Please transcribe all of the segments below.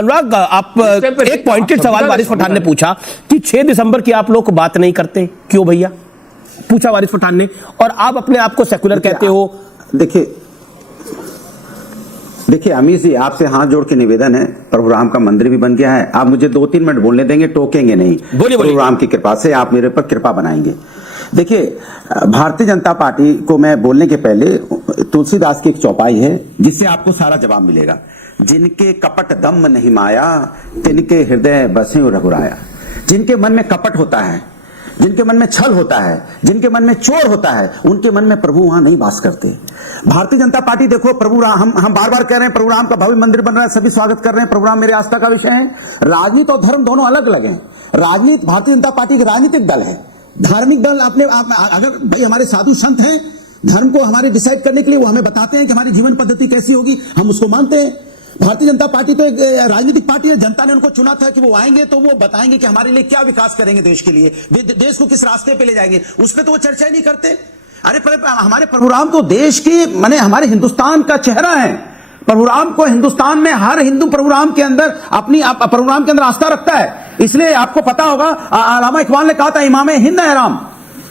अनुराग, आप एक पॉइंटेड सवाल वारिस पठान ने पूछा कि 6 दिसंबर की आप लोग को बात नहीं करते, क्यों भैया? पूछा वारिस पठान ने, और आप अपने आप को सेकुलर कहते हो। देखिए अमीर जी, आपसे हाथ जोड़ के निवेदन है, प्रभु राम का मंदिर भी बन गया है। आप मुझे 2-3 मिनट बोलने देंगे, टोकेंगे नहीं। प्रभु राम की कृपा से आप मेरे पर कृपा बनाएंगे। देखिए, भारतीय जनता पार्टी को मैं बोलने के पहले तुलसीदास की एक चौपाई है जिससे आपको सारा जवाब मिलेगा। जिनके कपट दम्भ नहीं माया, तिनके हृदय बसे रघुराया। जिनके मन में कपट होता है, जिनके मन में छल होता है, जिनके मन में चोर होता है, उनके मन में प्रभु वहां नहीं वास करते। भारतीय जनता पार्टी देखो, प्रभु राम, हम बार बार कह रहे हैं प्रभु राम का भव्य मंदिर बन रहा है, सभी स्वागत कर रहे हैं। प्रभु राम मेरे आस्था का विषय है। राजनीति और धर्म दोनों अलग अलग हैं। राजनीति, भारतीय जनता पार्टी एक राजनीतिक दल है, धार्मिक दल। अगर भाई हमारे साधु संत हैं, धर्म को हमारे डिसाइड करने के लिए वो हमें बताते हैं कि हमारी जीवन पद्धति कैसी होगी, हम उसको मानते हैं। भारतीय जनता पार्टी तो एक राजनीतिक पार्टी है। जनता ने उनको चुना था कि वो आएंगे तो वो बताएंगे कि हमारे लिए क्या विकास करेंगे, देश के लिए, देश को किस रास्ते पे ले जाएंगे, उस पर तो वो चर्चा ही नहीं करते। अरे हमारे प्रभु राम तो देश की, माने हमारे हिंदुस्तान का चेहरा है। प्रभु राम को हिंदुस्तान में हर हिंदू प्रभु राम के अंदर प्रभु राम के अंदर आस्था रखता है। इसलिए आपको पता होगा, अल्लामा इकबाल ने कहा था, इमाम हिंद है राम।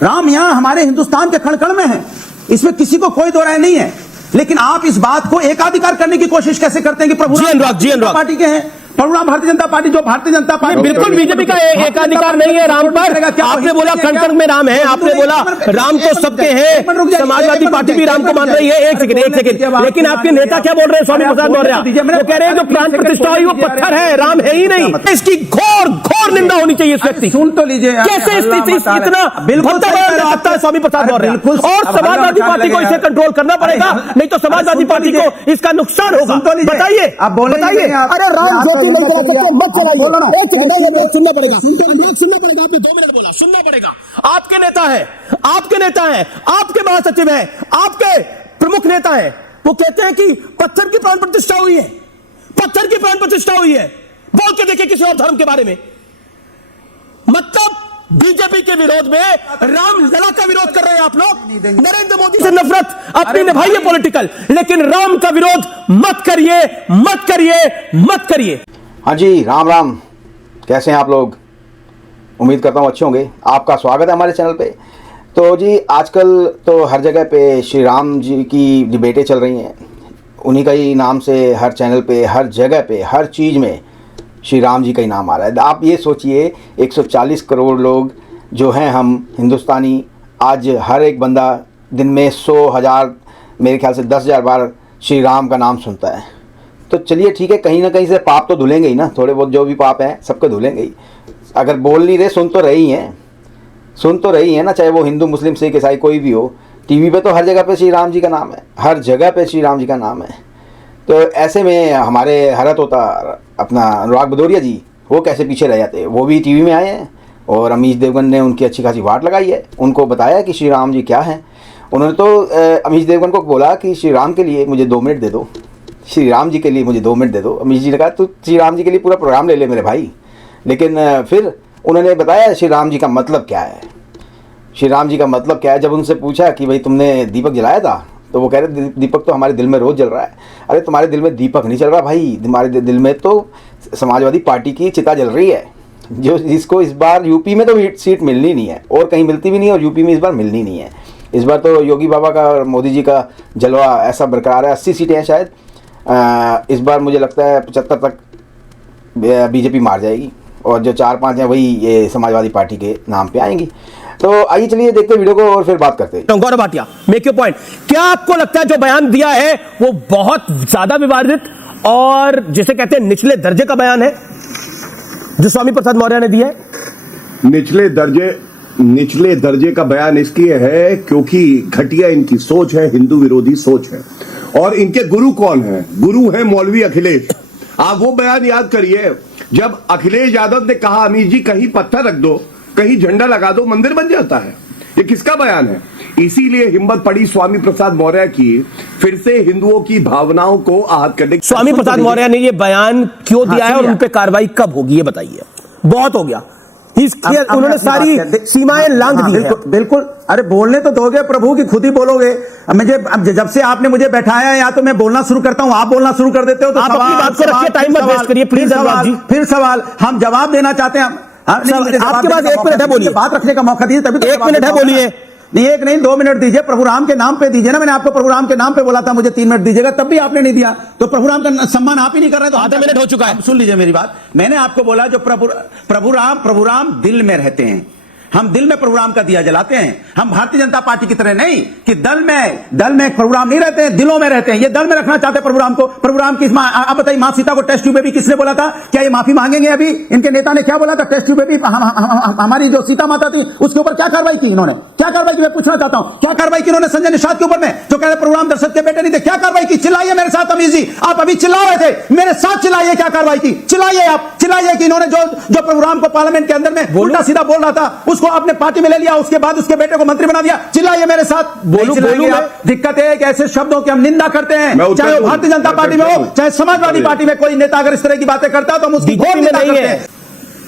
राम यहाँ हमारे हिंदुस्तान के कण कण में है, इसमें किसी को कोई दो राय नहीं है। लेकिन आप इस बात को एकाधिकार करने की कोशिश कैसे करते हैं कि प्रभु राम पार्टी के हैं, प्रभु राम भारतीय जनता पार्टी, जो भारतीय जनता पार्टी बिल्कुल बीजेपी का एकाधिकार नहीं है राम पर। आपने बोला कण कण में राम है, आपने बोला राम तो सबके हैं, समाजवादी पार्टी भी राम को मान रही है। एक सेकंड, लेकिन आपके नेता क्या बोल रहे हैं? स्वामी प्रसाद मौर्य वो कह रहे हैं जो प्राण प्रतिष्ठा हुई वो पत्थर है, राम है ही नहीं। इसकी घोर घोर निंदा होनी चाहिए इस व्यक्ति। सुन तो लीजिए, कैसे इतना बिल्कुल आता है स्वामी प्रसाद मौर्य, और समाजवादी पार्टी को इसे कंट्रोल करना पड़ेगा, नहीं तो समाजवादी पार्टी को इसका नुकसान होगा। बताइए, आप बताइए। अरे राम ज्योति नहीं चला सकते, मत चलाइए। एक सेकंड, सुनना पड़ेगा, सुनना पड़ेगा। आपने 2 मिनट बोला, सुनना पड़ेगा। आपके नेता है, आपके नेता है, आपके महासचिव है, आपके प्रमुख नेता है, वो कहते हैं कि पत्थर की प्राण प्रतिष्ठा हुई है, पत्थर की प्राण प्रतिष्ठा हुई है। बोल के देखिए किसी और धर्म के बारे में। मतलब बीजेपी के विरोध में राम लला का विरोध कर रहे हैं आप लोग। नरेंद्र मोदी से नफरत अपनी निभाइए पॉलिटिकल, लेकिन राम का विरोध मत करिए, मत करिए, मत करिए। हाँ जी, राम राम। कैसे हैं आप लोग? उम्मीद करता हूँ अच्छे होंगे। आपका स्वागत है हमारे चैनल पे। तो जी, आजकल तो हर जगह पे श्री राम जी की डिबेटें चल रही हैं। उन्हीं का ही नाम से हर चैनल पे, हर जगह पे, हर चीज़ में श्री राम जी का ही नाम आ रहा है। आप ये सोचिए, 140 करोड़ लोग जो हैं हम हिंदुस्तानी, आज हर एक बंदा दिन में 100,000, मेरे ख्याल से 10,000 बार श्री राम का नाम सुनता है। तो चलिए ठीक है, कहीं ना कहीं से पाप तो धुलेंगे ही ना, थोड़े बहुत जो भी पाप हैं सबको धुलेंगे ही। अगर बोल नहीं रहे, सुन तो रही हैं ना, चाहे वो हिंदू, मुस्लिम, सिख, ईसाई कोई भी हो। टीवी पे तो हर जगह पे श्री राम जी का नाम है, हर जगह पे श्री राम जी का नाम है। तो ऐसे में हमारे हरत होता अपना अनुराग भदौरिया जी, वो कैसे पीछे रह जाते? वो भी टीवी में आए हैं और अमीश देवगन ने उनकी अच्छी खासी वाट लगाई है, उनको बताया कि श्री राम जी क्या हैं। उन्होंने तो अमीश देवगन को बोला कि श्री राम के लिए मुझे 2 मिनट दे दो, श्री राम जी के लिए मुझे 2 मिनट दे दो। अमीश जी ने कहा, तू श्री राम जी के लिए पूरा प्रोग्राम ले ले मेरे भाई। लेकिन फिर उन्होंने बताया श्री राम जी का मतलब क्या है। श्री राम जी का मतलब क्या है? जब उनसे पूछा कि भाई तुमने दीपक जलाया था, तो वो कह रहे दीपक तो हमारे दिल में रोज़ जल रहा है। अरे तुम्हारे दिल में दीपक नहीं चल रहा भाई, तुम्हारे दिल में तो समाजवादी पार्टी की चिता जल रही है, जो जिसको इस बार यूपी में तो सीट मिलनी नहीं है, और कहीं मिलती भी नहीं, और यूपी में इस बार मिलनी नहीं है। इस बार तो योगी बाबा का और मोदी जी का जलवा ऐसा बरकरार है। 80 सीटें हैं शायद इस बार। मुझे लगता है 75 तक बीजेपी मार जाएगी, और जो 4-5 हैं वही ये समाजवादी पार्टी के नाम पे आएंगी। तो आइए चलिए देखते हैं वीडियो को और फिर बात करते हैं। Gaurav Bhatia, make your point. क्या आपको लगता है जो बयान दिया है वो बहुत ज्यादा विवादित और जिसे कहते हैं निचले दर्जे का बयान है जो स्वामी प्रसाद मौर्य ने दिया है? निचले दर्जे का बयान इसलिए है क्योंकि घटिया इनकी सोच है, हिंदू विरोधी सोच है। और इनके गुरु कौन है? गुरु है मौलवी अखिलेश। आप वो बयान याद करिए जब अखिलेश यादव ने कहा, अमीर जी कहीं पत्थर रख दो, कहीं झंडा लगा दो, मंदिर बन जाता है। ये किसका बयान है? इसीलिए हिम्मत पड़ी स्वामी प्रसाद मौर्य की फिर से हिंदुओं की भावनाओं को आहत करने की। स्वामी प्रसाद मौर्य ने ये बयान क्यों दिया है और उन पे कार्रवाई कब होगी ये बताइए। बहुत हो गया, उन्होंने सारी सीमाएं लांघ दी हैं। बिल्कुल। अरे बोलने तो दोगे प्रभु की, खुद ही बोलोगे। अब जब से आपने मुझे बैठाया, या तो मैं बोलना शुरू करता हूं, आप बोलना शुरू कर देते हो। तो आप अपनी बात को रखिए, टाइम मत वेस्ट करिए प्लीज। फिर सवाल, हम जवाब देना चाहते हैं। आपके पास 1 मिनट है, बोलिए। बात रखने का मौका दीजिए, तभी 1 मिनट है, बोलिए। नहीं 1 नहीं 2 मिनट दीजिए, प्रभु राम के नाम पे दीजिए ना। मैंने आपको प्रभु राम के नाम पे बोला था मुझे 3 मिनट दीजिएगा, तब भी आपने नहीं दिया। तो प्रभु राम का सम्मान आप ही नहीं कर रहे। तो आधा मिनट हो चुका है। सुन लीजिए मेरी बात। मैंने आपको बोला जो प्रभु राम दिल में रहते हैं। हम दिल में प्रभु राम का दिया जलाते हैं। हम भारतीय जनता पार्टी की तरह नहीं कि दल में प्रभु राम नहीं रहते हैं, दिलों में रहते हैं। ये दल में रखना चाहते हैं प्रभु राम को। प्रभु राम की आप बताइए, मां सीता को टेस्ट ट्यूब बेबी किसने बोला था? क्या ये माफी मांगेंगे? अभी इनके नेता ने क्या बोला था? टेस्ट ट्यूब बेबी हमारी जो सीता माता थी उसके ऊपर क्या कार्रवाई की इन्होंने? क्या कार्रवाई की? मैं पूछना चाहता हूं, क्या कार्रवाई की इन्होंने संजय निषाद के ऊपर में, जो कह रहे प्रभु राम दशरथ के बेटे नहीं थे? क्या कार्रवाई की? चिल्लाइए मेरे साथ अमीर जी, आप अभी चिल्ला रहे थे, मेरे साथ चिल्लाइए। क्या कार्रवाई की? चिल्लाइए, आप चिल्लाइए कि इन्होंने जो प्रभु राम को पार्लियामेंट के अंदर में उल्टा सीधा बोल रहा था, उसको आपने पार्टी में लिया, उसके बाद उसके बेटे को मंत्री बना दिया। चिल्लाइए मेरे साथ। बोलूं दिक्कत है कि ऐसे शब्दों की हम निंदा करते हैं, चाहे वो भारतीय जनता पार्टी में हो, चाहे समाजवादी पार्टी में कोई नेता अगर इस तरह की बातें करता है तो हम उसकी घोर निंदा करते हैं।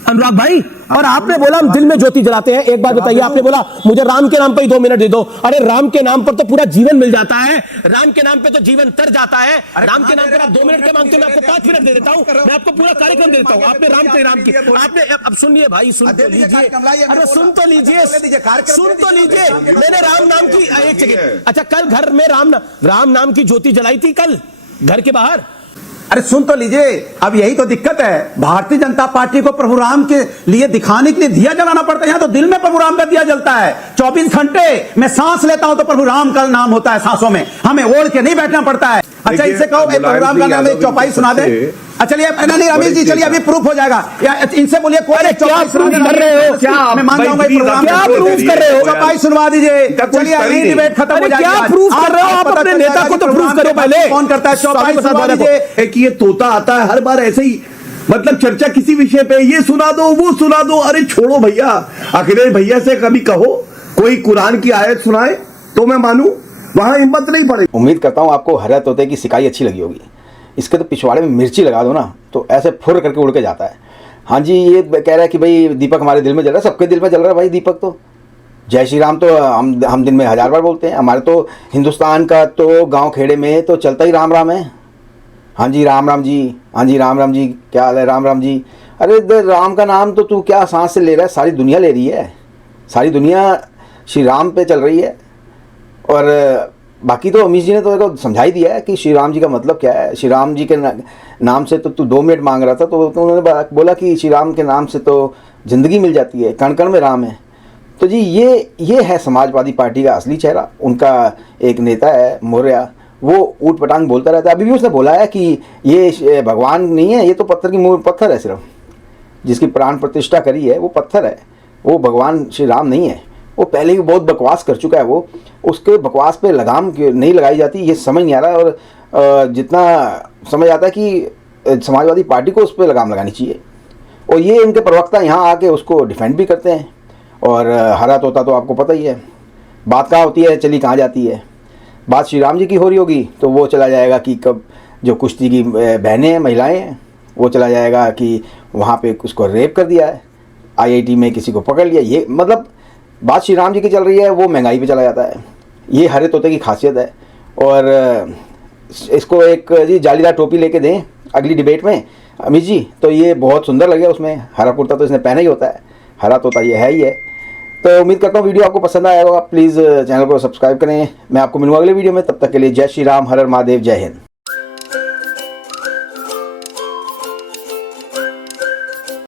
अनुराग भाई, और आपने बोला हम दिल में ज्योति जलाते हैं। एक बात बताइए, आपने बोला मुझे राम के नाम पर ही 2 मिनट दे दो। अरे राम के नाम पर तो पूरा जीवन मिल जाता है, राम के नाम पे तो जीवन तर जाता है। राम के नाम पर आप 2 मिनट के मांगते हो, मैं आपको 5 मिनट दे देता हूं, मैं आपको पूरा कार्यक्रम दे देता हूं। आपने राम की आपने, अब सुनिए भाई, सुन तो लीजिए। अरे सुन तो लीजिए, सुन तो लीजिए। मैंने राम नाम की, एक सेकेंड, अच्छा कल घर में राम नाम की ज्योति जलाई थी, कल घर के बाहर। अरे सुन तो लीजिए। अब यही तो दिक्कत है, भारतीय जनता पार्टी को प्रभु राम के लिए दिखाने के लिए दिया जलाना पड़ता है। यहाँ तो दिल में प्रभु राम का दिया जलता है। 24 घंटे मैं सांस लेता हूं तो प्रभु राम का नाम होता है सांसों में, हमें ओढ़ के नहीं बैठना पड़ता है। अच्छा इनसे कहो प्रभु राम का नाम एक चौपाई सुना दे। चलिए नहीं रमेश जी, चलिए अभी प्रूफ हो जाएगा। या इनसे बोलिए कोई क्या प्रूफ कर रहे हो? क्या मैं मान जाऊंगा क्या प्रूफ कर रहे हो? चौपाई सुनवा दीजिए। चलिए यही डिबेट खत्म हो जाएगी। क्या प्रूफ कर रहे हो? आप अपने नेता को तो प्रूफ करो पहले। कौन करता है? चौपाई सुनवा दीजिए। कि ये तोता आता है हर बार ऐसे ही, मतलब चर्चा किसी विषय पे, ये सुना दो वो सुना दो। अरे छोड़ो भैया, अखिलेश भैया से कभी कहो कोई कुरान की आयत सुनाए तो मैं मानूं, वहां हिम्मत नहीं पड़े। उम्मीद करता हूँ आपको हरा तोते की सिकाई अच्छी लगी होगी। इसके तो पिछवाड़े में मिर्ची लगा दो ना, तो ऐसे फुर करके उड़ के जाता है। हाँ जी, ये कह रहा है कि भाई दीपक हमारे दिल में जल रहा है, सबके दिल में जल रहा है भाई दीपक। तो जय श्री राम तो हम दिन में 1000 बार बोलते हैं। हमारे तो हिंदुस्तान का तो गांव खेड़े में तो चलता ही राम राम है। हाँ जी राम राम जी, हाँ जी राम राम जी, क्या हाल है राम राम जी। अरे राम का नाम तो तू क्या सांस से ले रहा है? सारी दुनिया ले रही है, सारी दुनिया श्री राम पे चल रही है। और बाकी तो अमीश जी ने तो समझा ही दिया है कि श्री राम जी का मतलब क्या है। श्री राम जी के नाम से तो तू 2 मिनट मांग रहा था, तो उन्होंने बोला कि श्री राम के नाम से तो ज़िंदगी मिल जाती है, कण कण में राम है। तो जी ये है समाजवादी पार्टी का असली चेहरा। उनका एक नेता है मौर्य, वो ऊट पटांग बोलता रहता है। अभी भी उसने बोला है कि ये भगवान नहीं है, ये तो पत्थर है सिर्फ, जिसकी प्राण प्रतिष्ठा करी है वो पत्थर है, वो भगवान श्री राम नहीं है। वो पहले ही बहुत बकवास कर चुका है। वो उसके बकवास पे लगाम नहीं लगाई जाती, ये समझ नहीं आ रहा है। और जितना समझ आता है कि समाजवादी पार्टी को उस पर लगाम लगानी चाहिए। और ये इनके प्रवक्ता यहाँ आके उसको डिफेंड भी करते हैं। और हरा तोता तो आपको पता ही है, बात कहाँ होती है चली कहाँ जाती है। बात श्री राम जी की हो रही होगी तो वो चला जाएगा कि कब जो कुश्ती की बहनें हैं, महिलाएँ हैं, वो चला जाएगा कि वहाँ पे उसको रेप कर दिया है, IIT में किसी को पकड़ लिया। ये मतलब बात श्री राम जी की चल रही है, वो महंगाई पे चला जाता है। ये हरे तोते की खासियत है। और इसको एक जी जालीदार टोपी लेके दें अगली डिबेट में अमित जी, तो ये बहुत सुंदर लगे। उसमें हरा कुर्ता तो इसने पहना ही होता है, हरा तोता ये है ही है। तो उम्मीद करता हूँ वीडियो आपको पसंद आया होगा। प्लीज़ चैनल को सब्सक्राइब करें। मैं आपको मिलूंगा अगले वीडियो में, तब तक के लिए जय श्री राम, हर हर महादेव, जय हिंद।